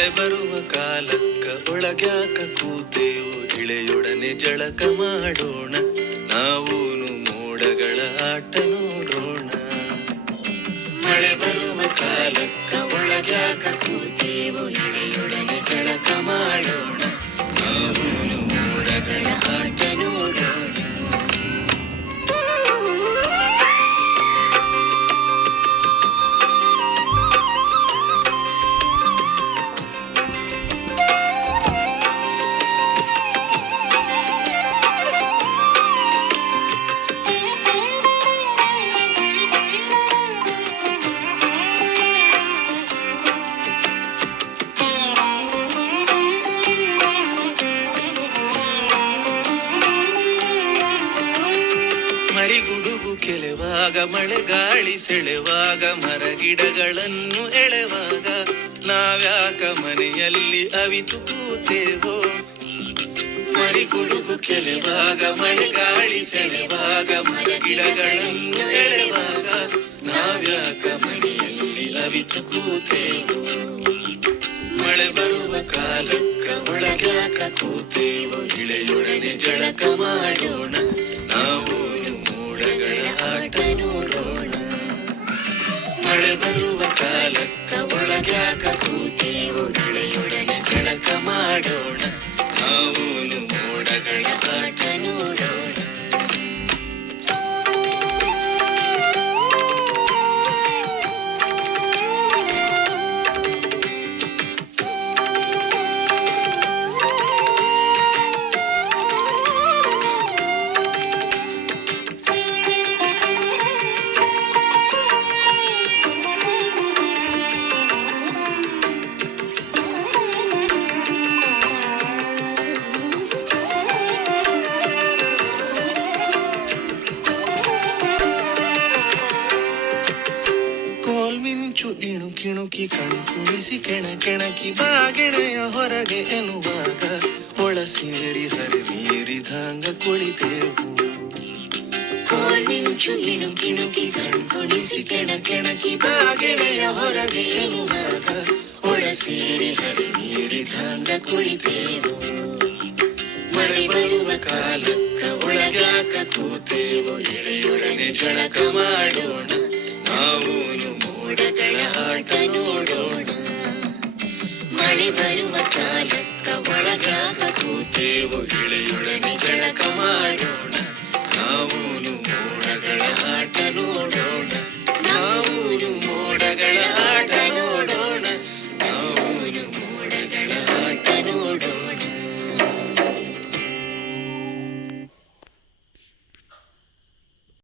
ಮಳೆ ಬರುವ ಕಾಲಕ್ಕ ಒಳಗ್ಯಾಕ ಕೂತೇವು ಇಳೆಯೊಡನೆ ಜಳಕ ಮಾಡೋಣ. ನಾವೂನು ಮೋಡಗಳ ಆಟ ಕೆಲೆವಾಗ ಮಳೆಗಾಳಿ ಸೆಳೆವಾಗ ಮರಗಿಡಗಳನ್ನು ಎಳೆವಾಗ ನಾವ್ಯಾಕ ಮನೆಯಲ್ಲಿ ಅವಿತು ಕೂತೇವೋ? ಕೆಲವಾಗ ಮಳೆ ಮಳೆಗಾಳಿ ಸೆಳೆವಾಗ ಮರಗಿಡಗಳನ್ನು ಎಳೆವಾಗ ನಾವ್ಯಾಕ ಮನೆಯಲ್ಲಿ ಅವಿತು ಕೂತೇವೋ? ಮಳೆ ಬರುವ ಕಾಲಕ್ಕ ಒಳಗ್ಯಾಕ ಕೂತೇವು? ಇಳೆಯೊಡನೆ ಜಳಕ ಮಾಡೋಣ. ಮಳೆ ಬರುವ ಕಾಲಕ್ಕ ಒಳಗ್ಯಾಕ ಕೂತೀವು ಇಳೆಯೊಡನೆ ಜಳಕ ಮಾಡೋಣ. ನಾವು ಮೋಡಗಳ ಕೋಲ್ಮಿಂಚು ಇಣುಕಿಣುಕಿ ಕಣ್ಕುಣಿಸಿ ಕೆಣ ಕೆಣಕಿ ಬಾಗಿಣೆಯ ಹೊರಗೆ ಎನ್ನುವಾಗ ಒಳ ಸೇರಿ ಹರಿಮೀರಿದಂಗ ಕುಳಿತೇವು. ಕೋಲ್ಮಿಂಚು ಇಣುಕಿಣುಕಿ ಕಣ್ಕುಣಿಸಿ ಕೆಣ ಕೆಣಕಿ ಬಾಗಿಣೆಯ ಹೊರಗೆ ಎನ್ನುವಾಗ ಒಳ ಸೇರಿ ಹರಿಮೀರಿದಂಗ ಕುಳಿತೇವು. ಮಳೆ ಬರುವ ಕಾಲಕ್ಕ ಒಳಗಾಕ ಕೂತೇವು. ಎಳೆಯೊಡನೆ ಜಳಕ ಮಾಡೋಣ. ನಾವೂನು ಮೋಡಗಳ ಆಟ ನೋಡೋಣ ಮಳೆ ಬರುವ ಕಾಲಕ್ಕ ಒಳಗ್ಯಾಕ ಕೂತೇವು ಎಳೆಯೊಡನೆ ಜಳಕ ಮಾಡೋಣ